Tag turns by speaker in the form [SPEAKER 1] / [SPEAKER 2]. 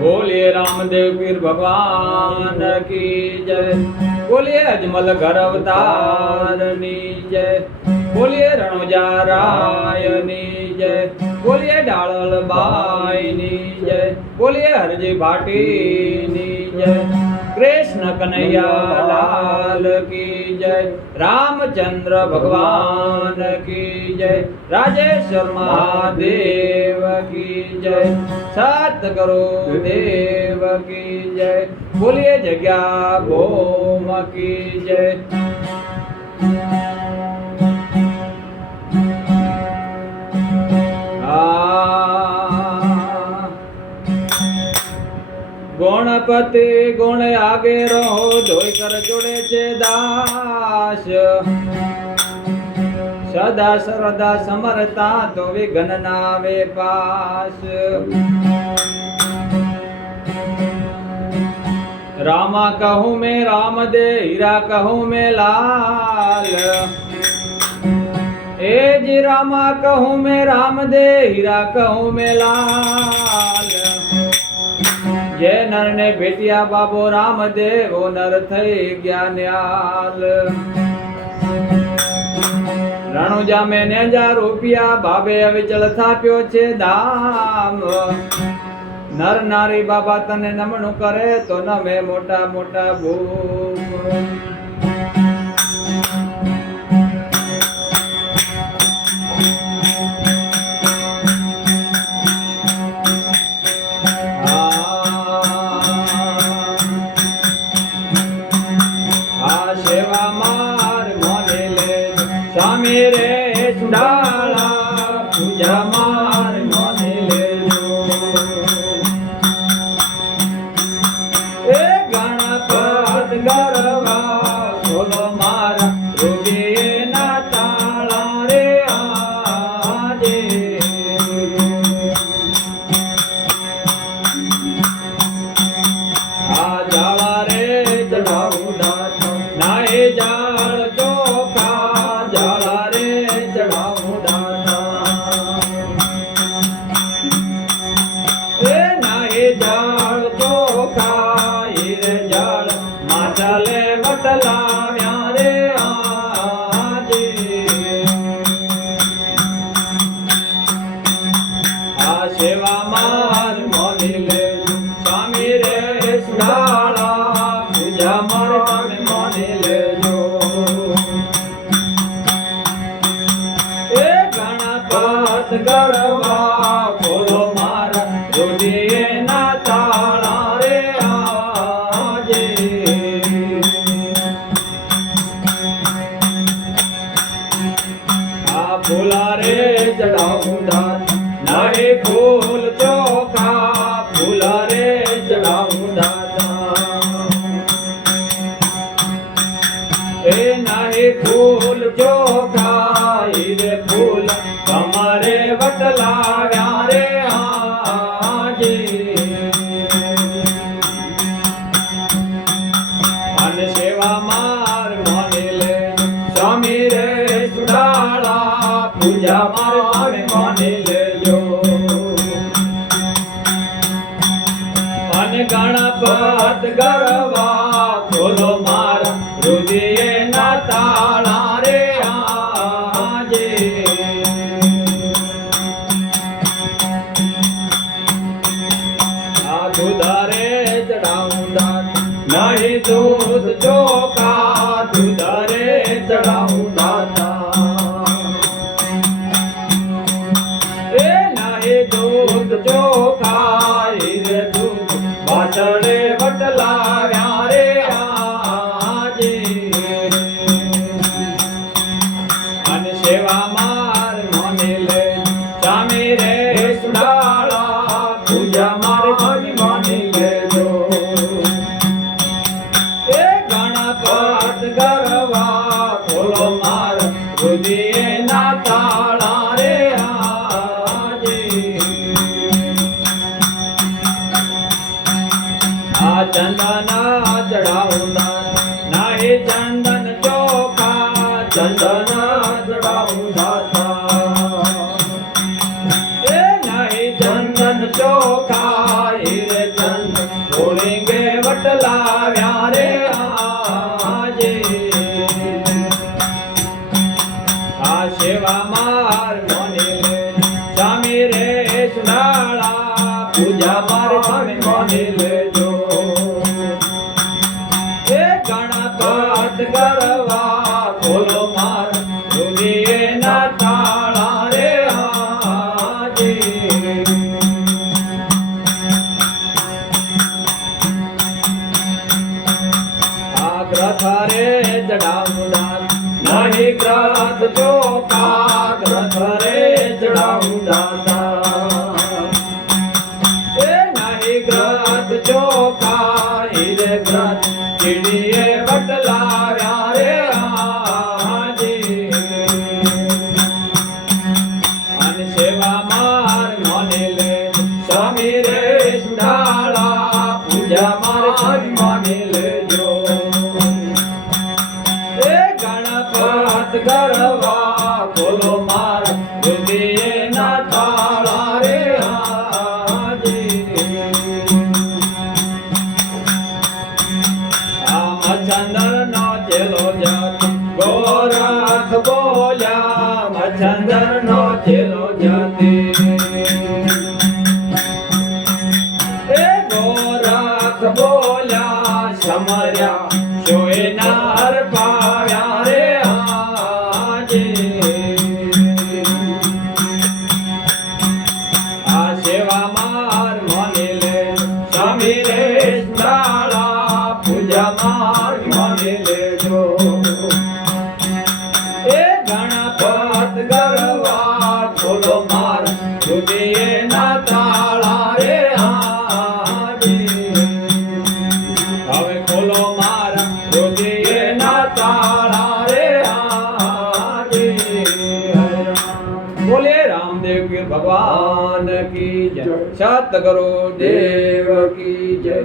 [SPEAKER 1] બોલીએ રામદેવ પીર ભગવાન કી જય. બોલીએ અજમલ ઘર અવતારની જય. બોલીએ રણોજા રાયની જય. બોલીએ ડાળલ બાઈની જય. બોલીએ હરજી ભાટીની જય. કૃષ્ણ કનૈયા લાલ કી જય, રામચંદ્ર ભગવાન કી જય, રાજેશ્વર મહાદેવ કી જય સતગુરુ દેવ કી જય, બોલીએ જગ્યા ભોમ કી જય. ગણપતિ ગુણ આગે રહો ધોઈ કર જોડે છે દાસ. સદા સરદા સમરતા તો વિઘ્ન નાવે પાસ. રામા કહું મેં રામ દે હીરા કહું મેં લાલ. એ જી રામા કહું મેં રામ દે હીરા કહું મેં લાલ. જે નર ને ભેટિયા બાબો રામદેવ નર થઈ ગયા ન્યાલ. રણુજા મેં નેજા રૂપિયા બાબે અવિચલ થાપ્યો છે દામ. નર નારી બાબા તને નમણું કરે તો નમે મોટા મોટા ભૂમ. સેવા માર મોની લે સ્વામી રે સુડાળા, પૂજા માર મોની લેજો. એ ગણપત ગરવા બોલો મારા રોજીએ ના તાળા રે આજે. આ નાહે ફૂલ ચોખા ફૂલા રે ચડાવું દાદા. એ નહીં ફૂલ ચોખા રે ફૂલ તમારે વટલાવ્યા રે આજે. અને સેવા માર મને લે સ્વામી રે સુડાળા, પૂજા માર મોને લેજો ગણપત ગરવા ખોલો મારા હૃદયે ના તાળા રે આજે. આ દુધારે ચડાવું નહીં દૂધ ના ચંદન ચડાવના, નાહી ચંદન ચોખા, ચંદન ચડાવના એ નાહી ચંદન ચોખા હીરે ચંદન ભોળેંગે વટલા વ્યારે આજે. આ સેવા માર મોને લે? સ્વામી રે સુનાળા પૂજા માર મોને લેજો આ ગ્રથ રે ચડાવું નહીં ગ્રથ ચોખા ગ્રથ રે ચડાવું દાતા એ નહીં ગ્રથ ગ્રથ ચીડીએ બટલાવ્યા રે આજે અને સેવા બોલો માર રુદિયે ના થાળા રે આજે આમ ચંદર નો ચેલો જત. પીર કરો દેવ કી જય.